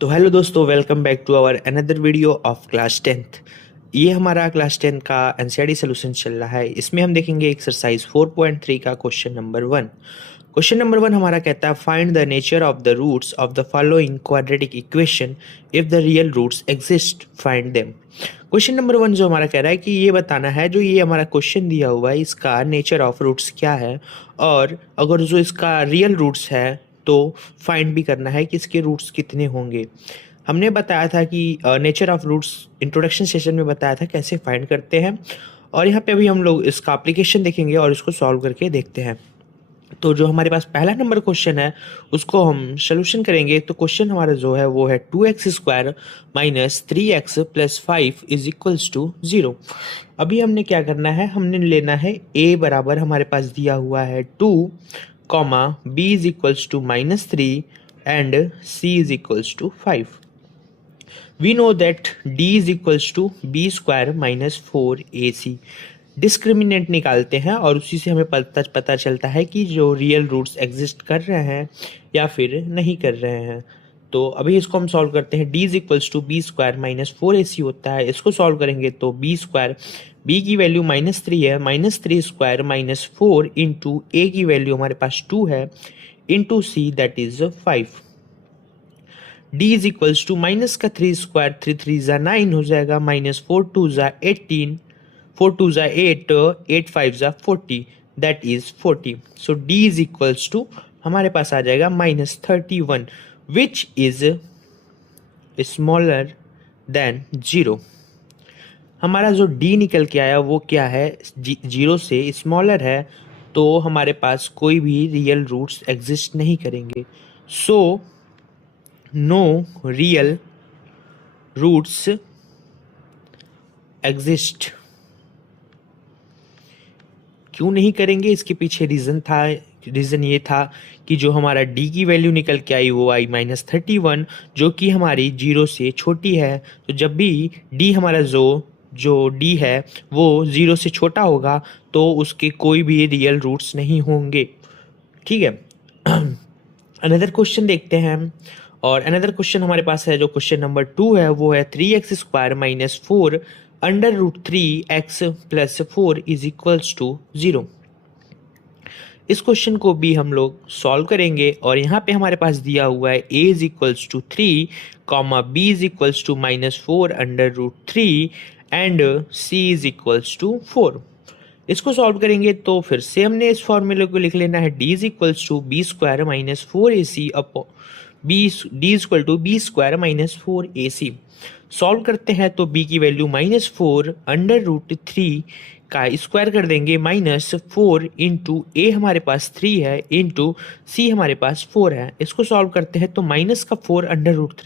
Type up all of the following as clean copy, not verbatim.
तो हेलो दोस्तों, welcome back to our another video of class 10th। ये हमारा क्लास 10 का एनसीईआरटी सॉल्यूशन चल रहा है। इसमें हम देखेंगे एक्सरसाइज 4.3 का क्वेश्चन नंबर 1। क्वेश्चन नंबर 1 हमारा कहता है find the nature of the roots of the following quadratic equation if the real roots exist, find them. Question number 1 जो हमारा कह रहा है कि ये बताना है, जो ये हमारा क्वेश्चन दिया हुआ है इसका नेचर ऑफ रूट्स क्या है, और अगर जो इसका रियल रूट्स है तो फाइंड भी करना है कि इसके रूट्स कितने होंगे। हमने बताया था कि nature of roots introduction session में बताया था कैसे फाइंड करते हैं, और यहाँ पे अभी हम लोग इसका एप्लीकेशन देखेंगे और इसको सॉल्व करके देखते हैं। तो जो हमारे पास पहला नंबर क्वेश्चन है उसको हम सोल्यूशन करेंगे। तो क्वेश्चन हमारा जो है वो है 2x² minus 3x plus 5 is equals to 0। अभी हमने क्या करना है, हमने लेना है a बराबर हमारे पास दिया हुआ है 2, comma b is equals to -3 and c is equals to 5। We know that d is equals to b² minus 4ac। Discriminant निकालते हैं और उसी से हमें पता चलता है कि जो रियल रूट्स एग्जिस्ट कर रहे हैं या फिर नहीं कर रहे हैं। तो अभी इसको हम सॉल्व करते हैं। d is equals to b² minus 4ac होता है। इसको सॉल्व करेंगे तो b² b की वैल्यू -3 है, -3² माइनस 4 इंटू a की वैल्यू हमारे पास 2 है, into c that is 5। d is equals to minus का 3² 3 3 ज़ा 9 हो जाएगा, -4 2 ज़ा 18, 4 2 ज़ा 8, 8 5 ज़ा 40 that is 40। So d is equals to हमारे पास आ जाएगा -31 विच इज स्मॉलर देन 0। हमारा जो d निकल के आया वो क्या है, 0 से स्मॉलर है, तो हमारे पास कोई भी रियल रूट्स एग्जिस्ट नहीं करेंगे। So no real roots exist. क्यों नहीं करेंगे, इसके पीछे रीज़न ये था कि जो हमारा d की वैल्यू निकल के आई वो आई -31, जो कि हमारी 0 से छोटी है। तो जब भी d हमारा जो d है वो 0 से छोटा होगा तो उसके कोई भी रियल रूट्स नहीं होंगे। ठीक है। अनदर क्वेश्चन देखते हैं हम, और अनदर क्वेश्चन हमारे पास है जो क्वेश्चन नंबर 2 है वो है 3x² minus 4 under root 3x plus 4 is equals to 0। इस क्वेश्चन को भी हम लोग सॉल्व करेंगे, और यहाँ पे हमारे पास दिया हुआ है a is equals to 3, comma b is equals to -4 under root 3 and c is equals to 4। इसको सॉल्व करेंगे तो फिर से हमने इस फॉर्मूले को लिख लेना है, d is equals to b² minus 4ac upon d equal to b² minus 4ac। Solve करते हैं तो b की वैल्यू -4 अंडर रूट 3 का स्क्वायर कर देंगे, -4 इंटू a हमारे पास 3 है, इंटू c हमारे पास 4 है। इसको सॉल्व करते हैं तो -4 अंडर रूट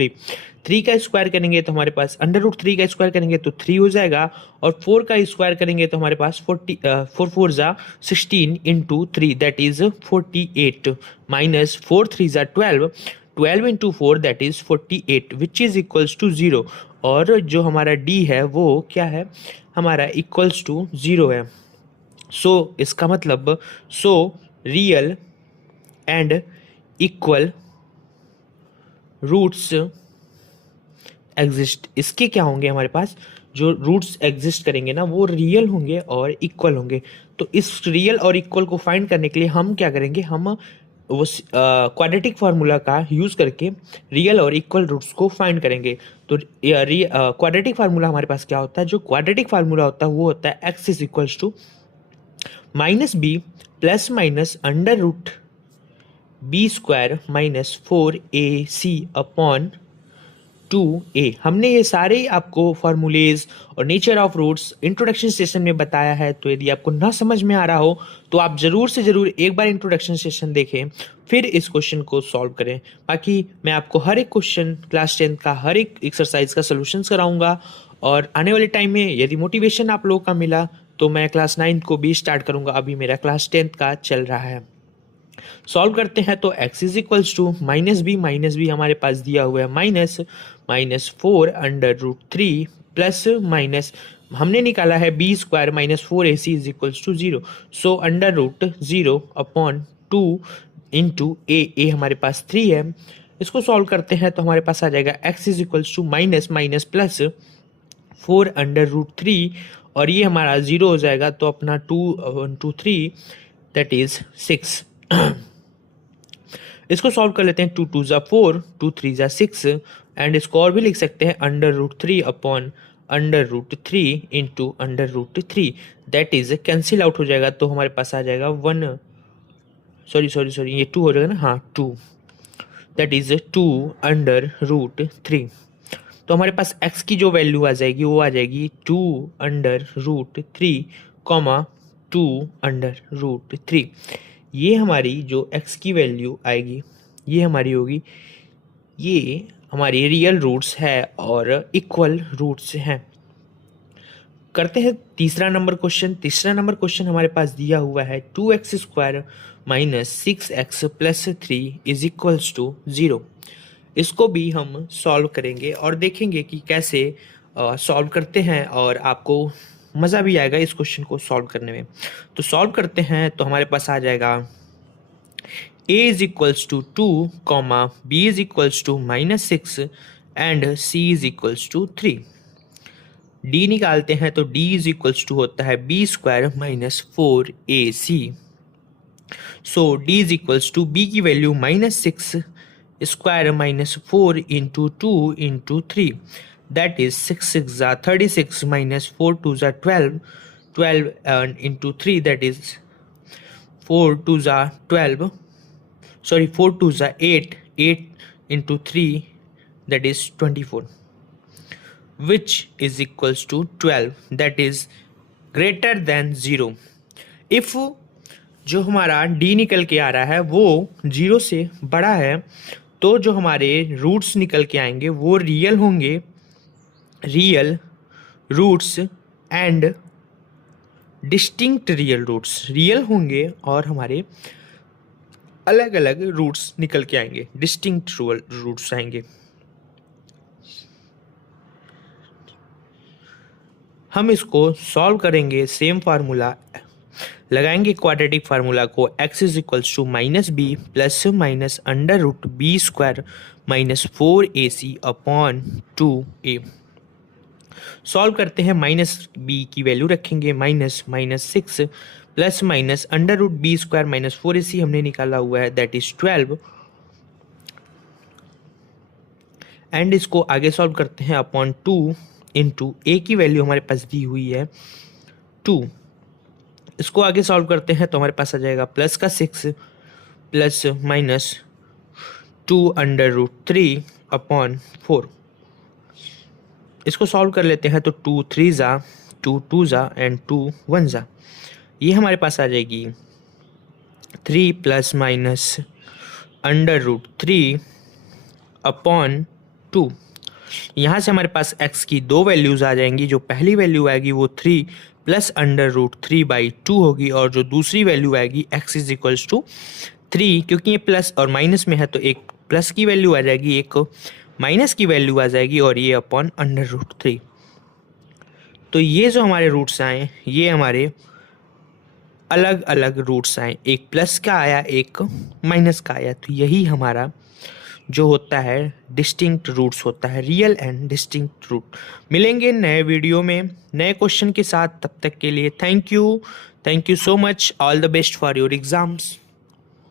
3 का स्क्वायर करेंगे तो हमारे पास अंडर रूट 3 का स्क्वायर करेंगे तो 3 हो जाएगा, और 4 का स्क्वायर करेंगे तो हमारे पास 4 4 ज़ा 16 इंटू 3 दैट इज 48, -4 3 ज़ा 12 into 4 that is 48 which is equals to 0। और जो हमारा d है वो क्या है, हमारा इक्वल्स टू 0 है। सो इसका मतलब real and equal roots exist. इसके क्या होंगे, हमारे पास जो रूट्स एग्जिस्ट करेंगे ना वो रियल होंगे और इक्वल होंगे। तो इस रियल और इक्वल को फाइंड करने के लिए हम क्या करेंगे, हम वो क्वाड्रेटिक फार्मूला का यूज़ करके रियल और इक्वल रूट्स को फाइंड करेंगे। तो क्वाड्रेटिक फार्मूला हमारे पास क्या होता है, जो क्वाड्रेटिक फार्मूला होता है वो होता है x is equals to -b plus minus under root b² minus 4ac upon 2a। हमने ये सारे आपको फार्मूलेज और nature of roots introduction session में बताया है। तो यदि आपको ना समझ में आ रहा हो तो आप ज़रूर से ज़रूर एक बार इंट्रोडक्शन सेशन देखें, फिर इस क्वेश्चन को सॉल्व करें। बाकी मैं आपको हर एक क्वेश्चन क्लास 10 का हर एक एक्सरसाइज का सोल्यूशन कराऊंगा, और आने वाले टाइम में यदि मोटिवेशन आप लोगों का मिला तो मैं क्लास 9 को भी स्टार्ट करूँगा। अभी मेरा क्लास 10 का चल रहा है। सॉल्व करते हैं तो x is equals to -b हमारे पास दिया हुआ है -4 अंडर रूट 3 प्लस माइनस हमने निकाला है b² minus 4ac is equals to 0। So under root 0 upon 2 into a हमारे पास 3 है, इसको सॉल्व करते हैं तो हमारे पास आ जाएगा x is equals to minus minus plus 4√3 और ये हमारा 0 हो जाएगा तो अपना 2 दैट इज 6। इसको सॉल्व कर लेते हैं, 2 2 ज़ा 4, 2 3 ज़ा 6 एंड इसको और भी लिख सकते हैं √3 upon √3 into √3 that is cancel out हो जाएगा तो हमारे पास आ जाएगा 1, सॉरी ये 2 हो जाएगा ना, हाँ 2, दैट इज 2√3। तो हमारे पास x की जो वैल्यू आ जाएगी वो आ जाएगी 2√3 कॉमा 2√3। ये हमारी जो x की वैल्यू आएगी ये हमारी होगी, ये हमारी रियल रूट्स है और इक्वल रूट्स हैं। करते हैं तीसरा नंबर क्वेश्चन हमारे पास दिया हुआ है 2x² minus 6x plus 3 is equals to 0। इसको भी हम सॉल्व करेंगे और देखेंगे कि कैसे सॉल्व करते हैं और आपको मज़ा भी आएगा इस क्वेश्चन को सॉल्व करने में। तो सॉल्व करते हैं तो हमारे पास आ जाएगा a is equals to 2 comma b is equals to -6 and c is equals to 3। d निकालते हैं तो d इज इक्वल्स टू होता है b² minus 4ac। So d is equals to b की value -6 square minus 4 into 2 into 3 that is 6 6 ज़ा 36 minus 4 2 ज़ा 12 into 3 that is 4 2 ज़ा 8 into 3 that is 24 which is equals to 12 that is greater than 0। if जो हमारा d निकल के आ रहा है वो 0 से बड़ा है तो जो हमारे रूट्स निकल के आएंगे वो रियल होंगे, real roots and distinct real roots, real होंगे और हमारे अलग अलग रूट्स निकल के आएंगे, डिस्टिंक्ट रूट्स आएंगे। हम इसको सॉल्व करेंगे, सेम फार्मूला लगाएंगे, क्वाड्रेटिक फार्मूला को x is equals to -b plus minus √b² minus 4ac upon 2a। Solve करते हैं, -b की वैल्यू रखेंगे -6 plus minus √b² minus 4ac हमने निकाला हुआ है दैट इज 12 एंड इसको आगे सॉल्व करते हैं अपॉन 2 इंटू a की वैल्यू हमारे पास दी हुई है 2। इसको आगे सॉल्व करते हैं तो हमारे पास आ जाएगा प्लस का 6 प्लस माइनस 2√3 अपॉन 4। इसको सॉल्व कर लेते हैं तो 2 3 ज़ा 2 2 ज़ा एंड 2 1 ज़ा, ये हमारे पास आ जाएगी 3 प्लस माइनस √3 अपॉन 2। यहाँ से हमारे पास x की दो वैल्यूज़ आ जाएंगी, जो पहली वैल्यू आएगी वो 3 प्लस √3/2 होगी और जो दूसरी वैल्यू आएगी x इज इक्वल्स टू 3, क्योंकि ये प्लस और माइनस में है तो एक प्लस की वैल्यू आ जाएगी, एक माइनस की वैल्यू आ जाएगी और ये अपॉन √3। तो ये जो हमारे रूट्स आए ये हमारे अलग अलग रूट्स आए, एक प्लस का आया एक माइनस का आया, तो यही हमारा जो होता है डिस्टिंक्ट रूट्स होता है, रियल एंड डिस्टिंक्ट रूट। मिलेंगे नए वीडियो में नए क्वेश्चन के साथ, तब तक के लिए thank you so much, all the best for your exams.